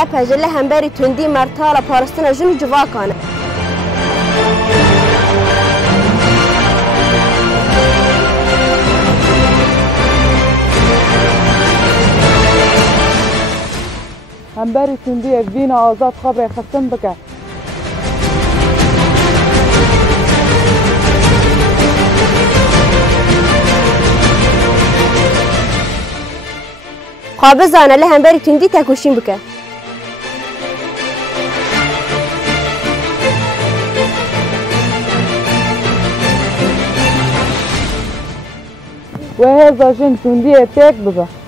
یا پجله همبری تندی مرتالا پارستن جن جواکانه همبری تندی وینا آزاد خبر خستن بکه خواب زانه له همبری تندی تکوشیم بکه و هزا جن تندی تک ببه